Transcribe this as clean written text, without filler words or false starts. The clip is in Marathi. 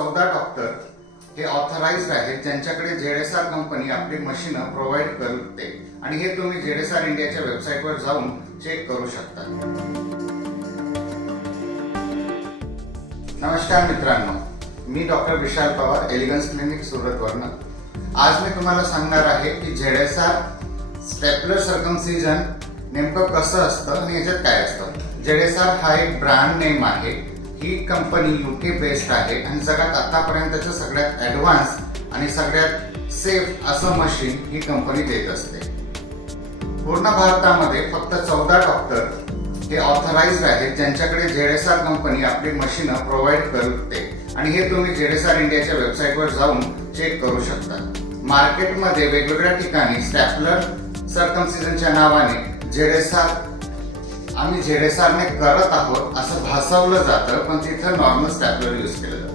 14 डॉक्टर हे ऑथराइज्ड आहेत ज्यांच्याकडे झेडएसआर कंपनी आपली मशीन प्रोव्हाइड करते आणि हे तुम्ही झेडएसआर इंडियाच्या वेबसाईटवर जाऊन चेक करू शकता। नमस्कार मित्रांनो, मी डॉक्टर विशाल पवार, एलिगन्स क्लिनिक सुरत वरून। आज मी तुम्हाला सांगणार आहे की झेडएसआर स्टेपलर सर्कमसिजन नेमकं कसं असतं आणि याच्यात काय असतं। झेडएसआर हा एक ब्रँड नेम आहे। ही कंपनी यूके बेस्ड आहे आणि जगात आतापर्यंतचं सगळ्यात ॲडव्हान्स आणि सगळ्यात सेफ असं मशीन ही कंपनी देत असते। पूर्ण भारतामध्ये फक्त 14 डॉक्टर हे ऑथराइज्ड आहेत ज्यांच्याकडे झेडएसआर कंपनी आपली मशीन प्रोव्हाइड करते आणि हे तुम्ही झेडएसआर इंडियाच्या वेबसाईटवर जाऊन चेक करू शकता। मार्केटमध्ये वेगवेगळ्या ठिकाणी स्टॅपलर सर्कमसिजनच्या नावाने आम्ही झेडएसआर ने करत आहोत असं भासवलं जातं, पण तिथं नॉर्मल स्टॅपलर यूज केलं जातं।